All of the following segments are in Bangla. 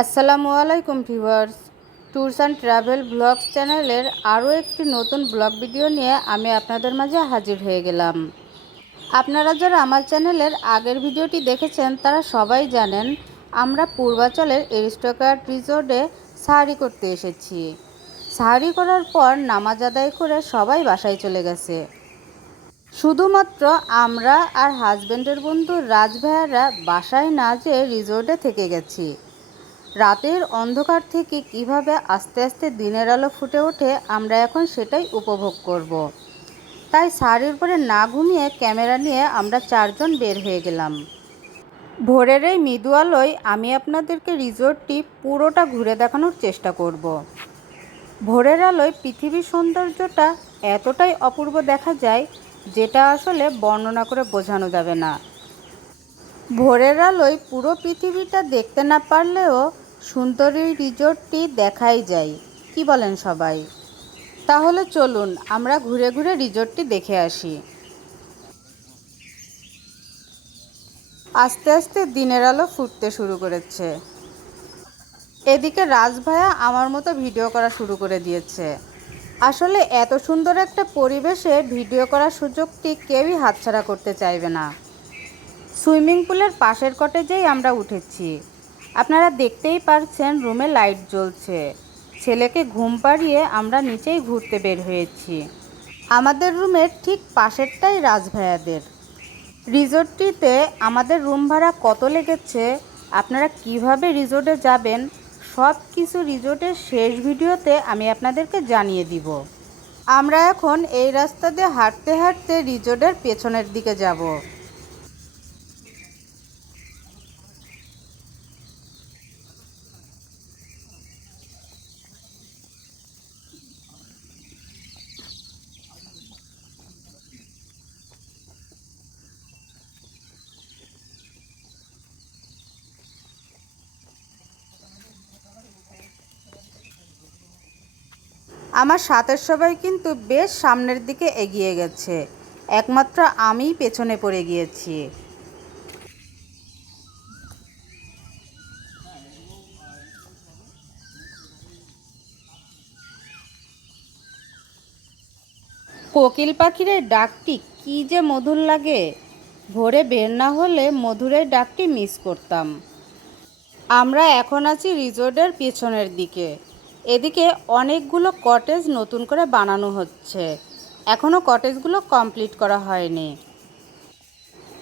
আসসালামু আলাইকুম viewers, tours and travel vlogs চ্যানেলের আরও একটি নতুন ব্লগ ভিডিও নিয়ে আমি আপনাদের মাঝে হাজির হয়ে গেলাম। আপনারা যারা আমার চ্যানেলের আগের ভিডিওটি দেখেছেন তারা সবাই জানেন আমরা পূর্বাচলের এরিস্টোক্র্যাট রিসোর্টে সাহারি করতে এসেছি। সাহারি করার পর নামাজ আদায় করে সবাই বাসায় চলে গেছে। শুধুমাত্র আমরা আর হাজব্যান্ডের বন্ধু রাজ ভাইয়ারা বাসায় না যেয়ে রিসোর্টে থেকে গেছি। রাতের অন্ধকার থেকে কিভাবে আস্তে আস্তে দিনের আলো ফুটে ওঠে আমরা এখন সেটাই উপভোগ করব। তাই শাড়ির পরে না ঘুমিয়ে ক্যামেরা নিয়ে আমরা চারজন বের হয়ে গেলাম। ভোরের এই মৃদু আলোয় আমি আপনাদেরকে রিসোর্টটি পুরোটা ঘুরে দেখানোর চেষ্টা করব। ভোরের আলোয় পৃথিবীর সৌন্দর্যটা এতটাই অপূর্ব দেখা যায় যেটা আসলে বর্ণনা করে বোঝানো যাবে না। ভোরের আলোয় পুরো পৃথিবীটা দেখতে না পারলেও সুন্দর এই রিসোর্টটি দেখাই যায়। কি বলেন সবাই? তাহলে চলুন আমরা ঘুরে ঘুরে রিসোর্টটি দেখে আসি। আস্তে আস্তে দিনের আলো ফুটতে শুরু করেছে। এদিকে রাজ ভাইয়া আমার মতো ভিডিও করা শুরু করে দিয়েছে। আসলে এত সুন্দর একটা পরিবেশে ভিডিও করার সুযোগটি কেউই হাতছাড়া করতে চাইবে না। সুইমিং পুলের পাশের কটেজেই আমরা উঠেছি। আপনারা দেখতেই পারছেন রুমে লাইট জ্বলছে। ছেলেকে ঘুম পাড়িয়ে আমরা নিচেই ঘুরতে বের হয়েছি। আমাদের রুমের ঠিক পাশেরটাই রাজ ভাইয়াদের। রিসোর্টটিতে আমাদের রুম ভাড়া কত লেগেছে, আপনারা কিভাবে রিসোর্টে যাবেন, সব কিছু রিসোর্টের শেষ ভিডিওতে আমি আপনাদেরকে জানিয়ে দিব। আমরা এখন এই রাস্তা দিয়ে হাঁটতে হাঁটতে রিসোর্টের পেছনের দিকে যাব। আমার সাথের সবাই কিন্তু বেশ সামনের দিকে এগিয়ে গেছে, একমাত্র আমিই পেছনে পড়ে গিয়েছি। কোকিল পাখির এই ডাকটি কী যে মধুর লাগে। ভোরে বের না হলে মধুর এই ডাকটি মিস করতাম। আমরা এখন আছি রিসোর্টের পেছনের দিকে। এদিকে অনেকগুলো কটেজ নতুন করে বানানো হচ্ছে। এখনও কটেজগুলো কমপ্লিট করা হয়নি।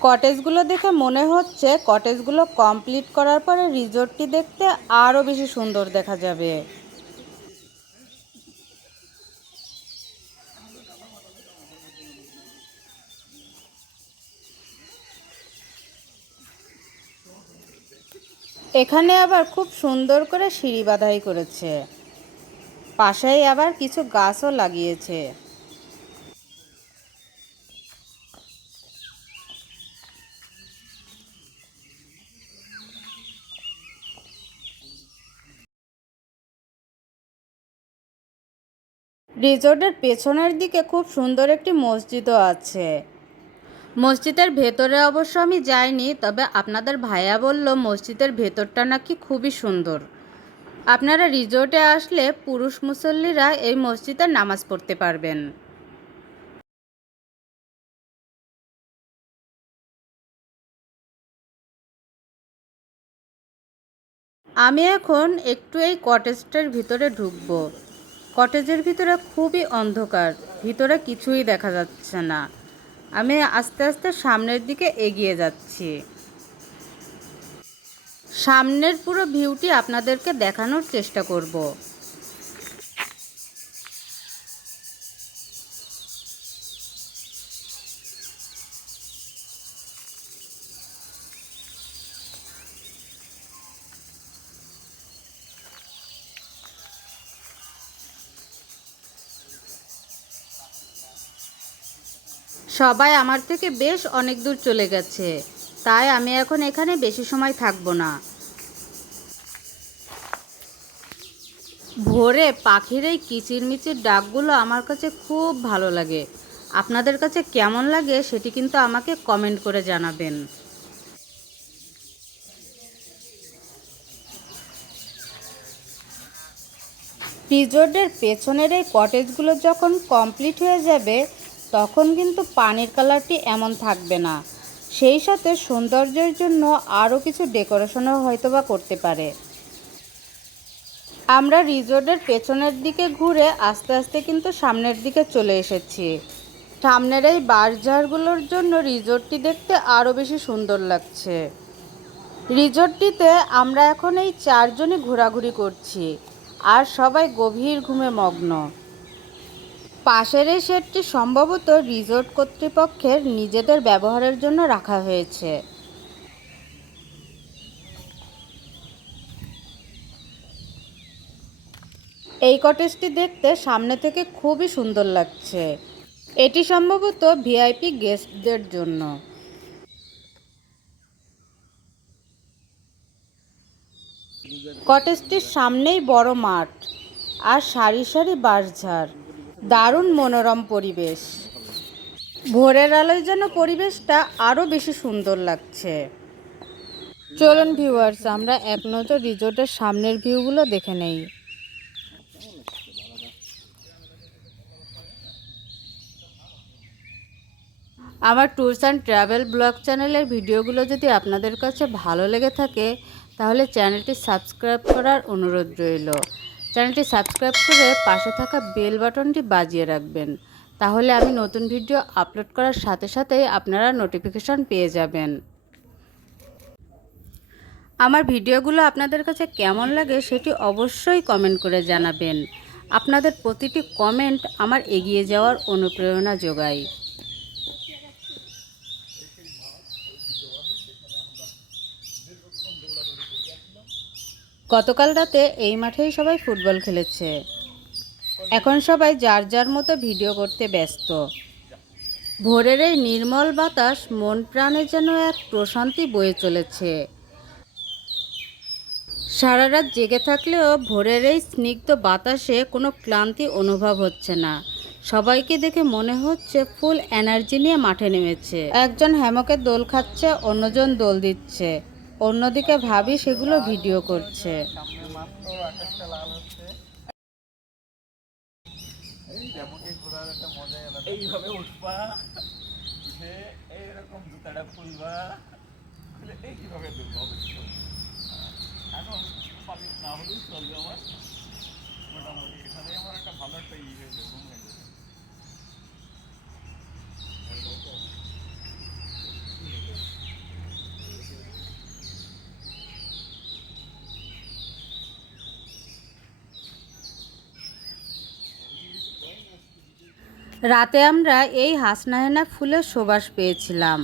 কটেজগুলো দেখে মনে হচ্ছে কটেজগুলো কমপ্লিট করার পরে রিসোর্টটি দেখতে আরও বেশি সুন্দর দেখা যাবে। এখানে আবার খুব সুন্দর করে সিঁড়ি বাঁধাই করেছে। পাশেই আবার কিছু গাছও লাগিয়েছে। রিসোর্টের পেছনের দিকে খুব সুন্দর একটি মসজিদও আছে। মসজিদের ভেতরে অবশ্য আমি যাইনি, তবে আপনাদের ভাইয়া বলল মসজিদের ভেতরটা নাকি খুবই সুন্দর। আপনারা রিসোর্টে আসলে পুরুষ মুসল্লিরা এই মসজিদে নামাজ পড়তে পারবেন। আমি এখন একটু এই কটেজটার ভিতরে ঢুকবো। কটেজের ভিতরে খুবই অন্ধকার, ভিতরে কিছুই দেখা যাচ্ছে না। আমি আস্তে আস্তে সামনের দিকে এগিয়ে যাচ্ছি। সামনের পুরো ভিউটি আপনাদেরকে দেখানোর চেষ্টা করব। সবাই আমার থেকে বেশ অনেক দূর চলে গেছে, তাই আমি এখন এখানে বেশি সময় থাকবো না। ভোরে পাখির এই কিচিরমিচির ডাকগুলো আমার কাছে খুব ভালো লাগে। আপনাদের কাছে কেমন লাগে সেটি কিন্তু আমাকে কমেন্ট করে জানাবেন। রিসোর্টের পেছনের এই কটেজগুলো যখন কমপ্লিট হয়ে যাবে তখন কিন্তু পানির কালারটি এমন থাকবে না, সেই সাথে সৌন্দর্যের জন্য আরও কিছু ডেকোরেশনও হয়তোবা করতে পারে। আমরা রিসোর্টের পেছনের দিকে ঘুরে আস্তে আস্তে কিন্তু সামনের দিকে চলে এসেছি। সামনের এই বাঁশঝাড়গুলোর জন্য রিসোর্টটি দেখতে আরও বেশি সুন্দর লাগছে। রিসোর্টটিতে আমরা এখন এই 4 জনই ঘোরাঘুরি করছি, আর সবাই গভীর ঘুমে মগ্ন। পাশের এই শেডটি সম্ভবত রিসোর্ট কর্তৃপক্ষের নিজেদের ব্যবহারের জন্য রাখা হয়েছে। এই কটেজটি দেখতে সামনে থেকে খুবই সুন্দর লাগছে। এটি সম্ভবত ভিআইপি গেস্টদের জন্য। কটেজটির সামনেই বড় মাঠ আর সারি সারি বাঁশঝাড়, দারুণ মনোরম পরিবেশ। ভোরের আলোয় যেন পরিবেশটা আরও বেশি সুন্দর লাগছে। চলুন ভিউয়ার্স, আমরা এক নজর রিসোর্টের সামনের ভিউগুলো দেখে নেই। আমার ট্যুরস অ্যান্ড ট্রাভেল ব্লগ চ্যানেলের ভিডিওগুলো যদি আপনাদের কাছে ভালো লেগে থাকে তাহলে চ্যানেলটি সাবস্ক্রাইব করার অনুরোধ রইল। চ্যানেলটি সাবস্ক্রাইব করে পাশে থাকা বেল বাটনটি বাজিয়ে রাখবেন, তাহলে আমি নতুন ভিডিও আপলোড করার সাথে সাথেই আপনারা নোটিফিকেশন পেয়ে যাবেন। আমার ভিডিওগুলো আপনাদের কাছে কেমন লাগে সেটি অবশ্যই কমেন্ট করে জানাবেন। আপনাদের প্রতিটি কমেন্ট আমার এগিয়ে যাওয়ার অনুপ্রেরণা যোগায়। গতকাল রাতে এই মাঠেই সবাই ফুটবল খেলেছে। এখন সবাই যার যার মতো ভিডিও করতে ব্যস্ত। ভোরের এই নির্মল বাতাস মন প্রাণে যেন এক প্রশান্তি বয়ে চলেছে। সারা রাত জেগে থাকলেও ভোরের এই স্নিগ্ধ বাতাসে কোনো ক্লান্তি অনুভব হচ্ছে না। সবাইকে দেখে মনে হচ্ছে ফুল এনার্জি নিয়ে মাঠে নেমেছে। একজন হ্যামকে দোল খাচ্ছে, অন্যজন দোল দিচ্ছে, অন্যদিকে ভাবি সেগুলো ভিডিও করছে। এইভাবে উঠবা, উঠে এইরকম জুতাটা খুলবা, খুলে এইভাবে দুলবা। এখন পানি না হলেও চলবে আমার, মোটামুটি এখানে আমার একটা ভালো একটা ই হয়ে যাবে, ঘুম হয়ে যাবে। রাতে আমরা এই হাসনাহেনা ফুলের সুবাস পেয়েছিলাম।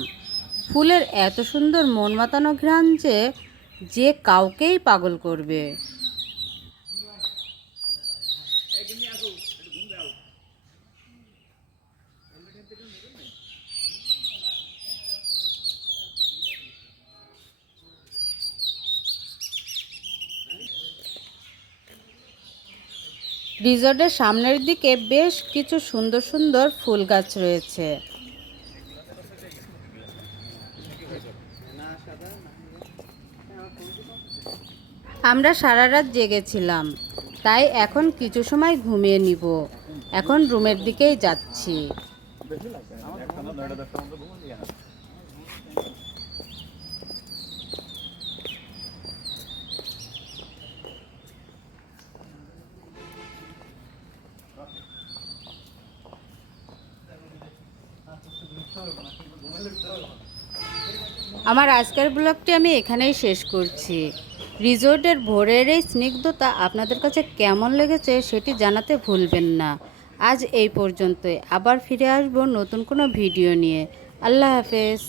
ফুলের এত সুন্দর মন মাতানো ঘ্রাণ যে কাউকেই পাগল করবে। রিসোর্টের সামনের দিকে বেশ কিছু সুন্দর সুন্দর ফুল গাছ রয়েছে। আমরা সারা রাত জেগেছিলাম, তাই এখন কিছু সময় ঘুমিয়ে নিব। এখন রুমের দিকেই যাচ্ছি। আমার আজকের ব্লগটি আমি এখানেই শেষ করছি। রিসোর্টের ভোরের এই স্নিগ্ধতা আপনাদের কাছে কেমন লেগেছে সেটি জানাতে ভুলবেন না। আজ এই পর্যন্তই, আবার ফিরে আসবো নতুন কোনো ভিডিও নিয়ে। আল্লাহ হাফেজ।